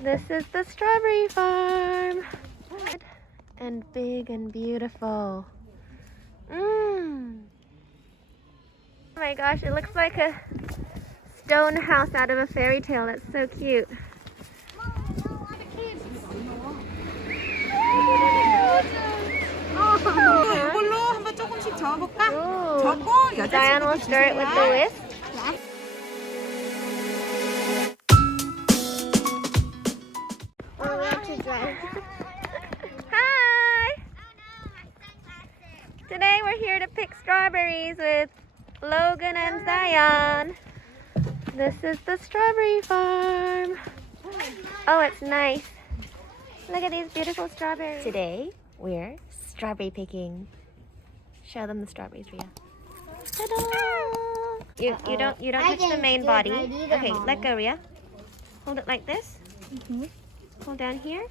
This is the strawberry farm. And big and beautiful. Oh my gosh, it looks like a stone house out of a fairy tale. It's so cute. 이걸로 한번 조금씩 저어볼까? Ooh. 저고 Diane will stir it with the whisk. Hi! Today we're here to pick strawberries with Logan and Zion. This is the strawberry farm. Oh, it's nice. Look at these beautiful strawberries. Today we're strawberry picking. Show them the strawberries, Ria. Ta-da! You don't touch the main body. Okay, let go, Ria. Hold it like this. Hold down here.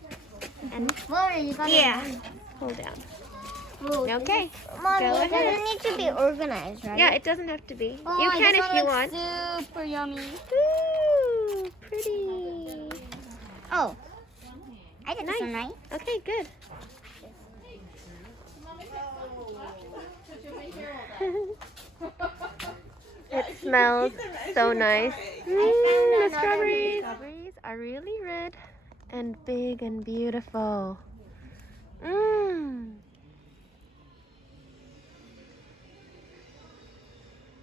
And yeah, hold down. Okay. Mommy, Go it ahead. doesn't need to be organized, right? Yeah, it doesn't have to be. Oh, You can this if one you looks want. super yummy. Ooh, pretty. Oh, I did this Nice. one right. Okay, good. It smells so nice. The strawberries. Strawberries are really red and big and beautiful.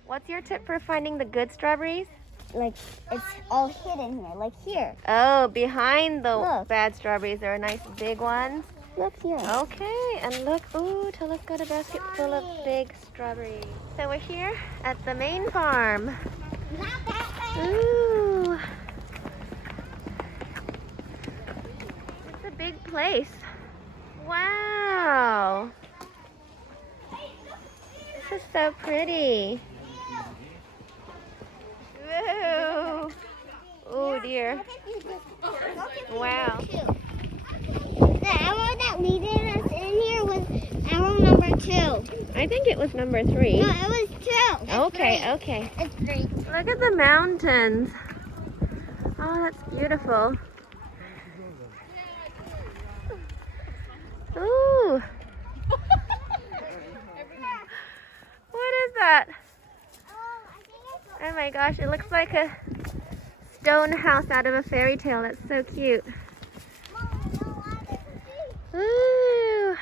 What's your tip for finding the good strawberries? Like, it's all hidden here, like here. Oh, behind the Look. bad strawberries, there are nice big ones. Look here. Okay, and look, ooh, Tella's got a basket full of big strawberries. So we're here at the main farm. Not that way. Ooh. It's a big place. Wow. This is so pretty. Whoa. Oh dear. Wow. The arrow that leaded us in here was arrow number 2. I think it was number 3. No, it was 2. It's Okay, 3. okay. It's 3. Look at the mountains. Oh, that's beautiful. Ooh. What is that? Oh my gosh, it looks like a stone house out of a fairy tale. It's so cute. Ooh.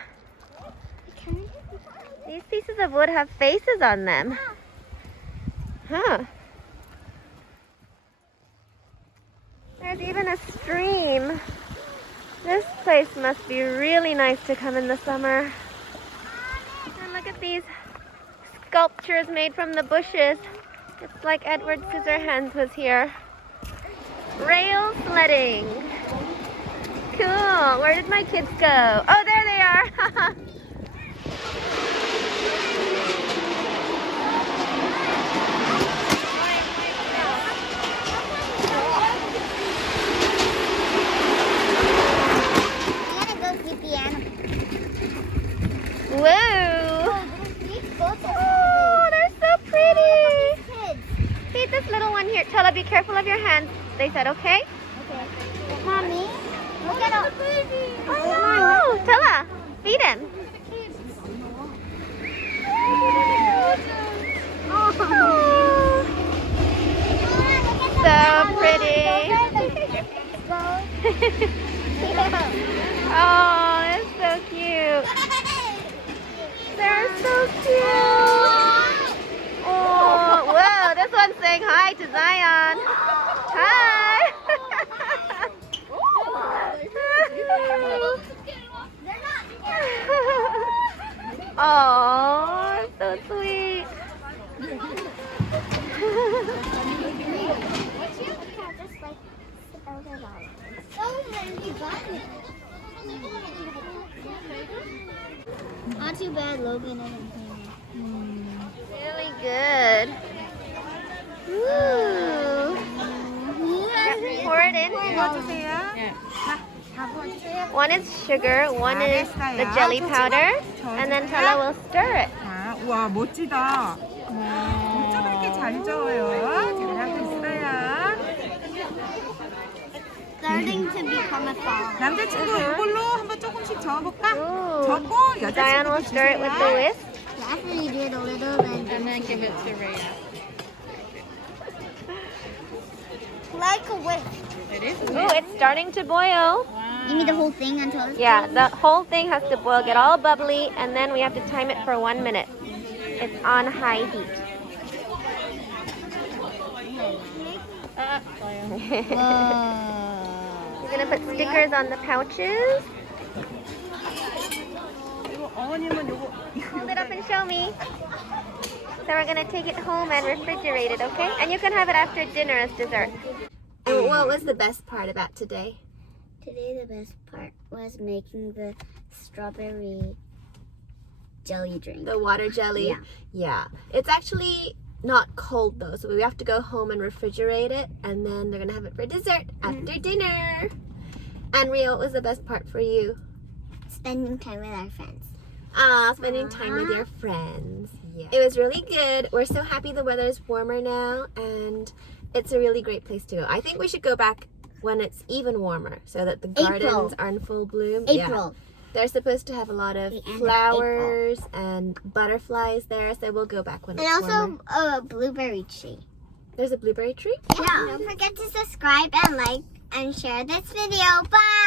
These pieces of wood have faces on them. Huh. There's even a stream. This place must be really nice to come in the summer. And look at these sculptures made from the bushes. It's like Edward Scissorhands was here. Rail sledding. Cool. Where did my kids go? Oh, there they are. I'm gonna go see piano. Whoa. Both Oh, they're so pretty. kids. Feed this little one here. Tella, be careful of your hands. They said, okay? Okay. Mommy, look at all. Oh, no. Tella, feed him. Oh, so pretty. Oh, that's so cute. They're so cute. Oh, whoa, this one's saying hi to Zion. Hi. Oh, so sweet. Not too bad Logan isn't here. Really good. Ooh. Pour it in. 부어주세요. 자, 다 부어주세요. One is sugar, one is the jelly powder, and then Tella will stir it. 자, 우와, 멋지다. 어쩜 이렇게 잘 저어요? 잘하고 있어요. The starting to become a fall. 남자친구 이걸로 한번 조금씩 저어볼까? Ooh. 접고 Diane will 여자친구 start with the whisk. After you do it a little, then give it to Rhea. like a whisk. It is. Ooh, it's starting to boil. You need the whole thing until it's Yeah, the whole thing has to boil, get all bubbly, and then we have to time it for 1 minute. It's on high heat. We're gonna put stickers on the pouches. Hold it up and show me. So we're gonna take it home and refrigerate it, okay? And you can have it after dinner as dessert. And what was the best part about today? Today, the best part was making the strawberry jelly drink. The water jelly? Yeah. It's actually not cold though, so we have to go home and refrigerate it, and then they're gonna have it for dessert after dinner. And Rio, what was the best part for you? Spending time with our friends. Spending time with your friends. Yeah. It was really good. We're so happy the weather is warmer now, and it's a really great place to go. I think we should go back when it's even warmer, so that the gardens April. are in full bloom. April. Yeah. They're supposed to have a lot of The end of flowers and butterflies there, so we'll go back when And it's also warmer. a blueberry tree. There's a blueberry tree? Yeah. Don't forget to subscribe and like and share this video. Bye!